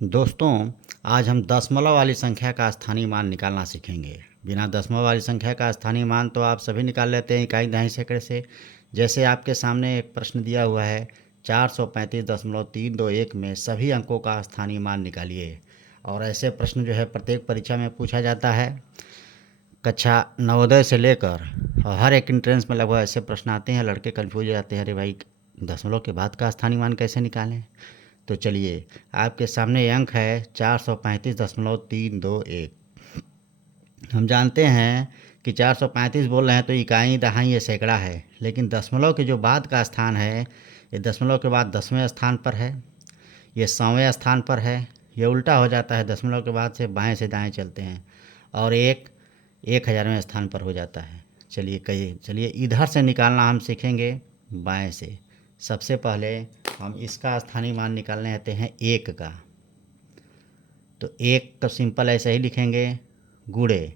दोस्तों, आज हम दशमलव वाली संख्या का स्थानीय मान निकालना सीखेंगे। बिना दशमलव वाली संख्या का स्थानीय मान तो आप सभी निकाल लेते हैं इकाई दहाई सैकड़े से। जैसे आपके सामने एक प्रश्न दिया हुआ है 435.321 में सभी अंकों का स्थानीय मान निकालिए। और ऐसे प्रश्न जो है प्रत्येक परीक्षा में पूछा जाता है। कक्षा नवोदय से लेकर हर एक एंट्रेंस में लगभग ऐसे प्रश्न आते हैं। लड़के कन्फ्यूज हो जाते हैं, अरे भाई दशमलव के बाद का स्थानीय मान कैसे निकालें। तो चलिए, आपके सामने अंक है 435.321। हम जानते हैं कि 435 बोल रहे हैं तो इकाई दहाई ये सैकड़ा है, लेकिन दशमलव के जो बाद का स्थान है ये दशमलव के बाद 10वें स्थान पर है, ये 100वें स्थान पर है। ये उल्टा हो जाता है, दशमलव के बाद से बाएं से दाएं चलते हैं और 1000वें स्थान पर हो जाता है। चलिए इधर से निकालना हम सीखेंगे बाएं से। सबसे पहले हम इसका स्थानीय मान निकालने आते हैं एक का। तो एक का सिंपल ऐसे ही लिखेंगे, गुणे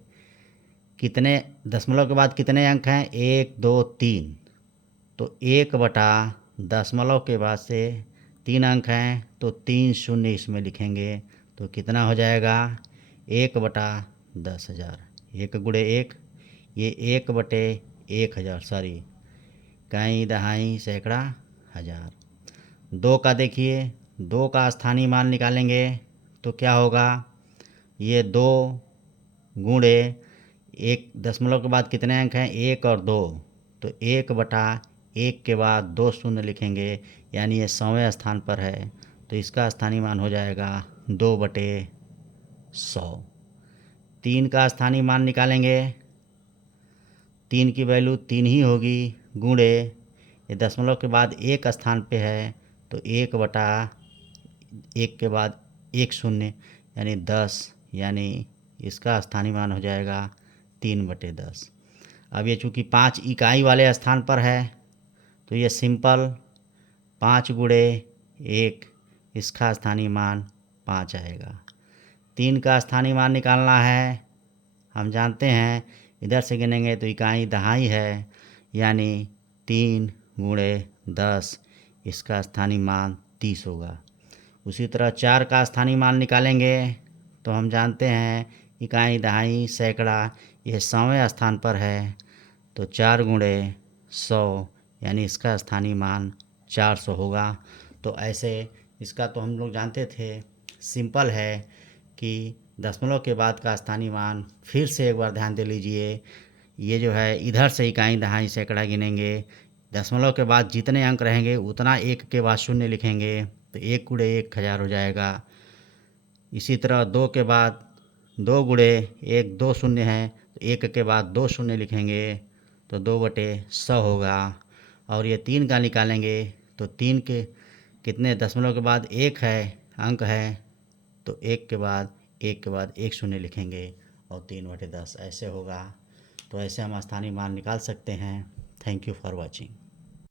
कितने दशमलव के बाद कितने अंक हैं, 1 2 3। तो 1/दशमलव के बाद से 3 अंक हैं तो 3 शून्य इसमें लिखेंगे। तो कितना हो जाएगा, 1/10,000। 1 गुणे 1, ये 1/1000, सॉरी इकाई दहाई सैकड़ा हज़ार। 2 का देखिए, 2 का स्थानीय मान निकालेंगे तो क्या होगा, ये 2 गुणे 1, दशमलव के बाद कितने अंक हैं, 1 और 2। तो 1/1 के बाद 2 शून्य लिखेंगे, यानी ये 100वें स्थान पर है। तो इसका स्थानीय मान हो जाएगा 2/100। 3 का स्थानीय मान निकालेंगे, 3 की वैल्यू 3 ही होगी, गुणे ये दशमलव के बाद 1 स्थान पे है तो 1/1 के बाद 1 शून्य यानी 10, यानी इसका स्थानीय मान हो जाएगा 3/10। अब ये चूँकि 5 इकाई वाले स्थान पर है तो ये सिंपल 5 गुणे 1, इसका स्थानीय मान 5 आएगा। 3 का स्थानीय मान निकालना है, हम जानते हैं इधर से गिनेंगे तो इकाई दहाई है, यानी 3 गुणे 10, इसका स्थानीय मान 30 होगा। उसी तरह 4 का स्थानीय मान निकालेंगे तो हम जानते हैं इकाई दहाई सैकड़ा ये 100वें स्थान पर है। तो 4 गुणे 100 यानी इसका स्थानीय मान 400 होगा। तो ऐसे इसका तो हम लोग जानते थे, सिंपल है कि दशमलव के बाद का स्थानीय मान। फिर से एक बार ध्यान दे लीजिए, ये जो है इधर से इकाई दहाई सैकड़ा गिनेंगे, दशमलव के बाद जितने अंक रहेंगे उतना 1 के बाद शून्य लिखेंगे तो 1 गुणे 1000 हो जाएगा। इसी तरह 2 के बाद 2 गुणे 1, 2 शून्य है तो 1 के बाद 2 शून्य लिखेंगे तो 2/100 होगा। और ये 3 का निकालेंगे तो 3 के कितने दशमलव के बाद 1 है अंक है तो 1 1 शून्य लिखेंगे और 3/10 ऐसे होगा। तो ऐसे हम स्थानीय मान निकाल सकते हैं। Thank you for watching.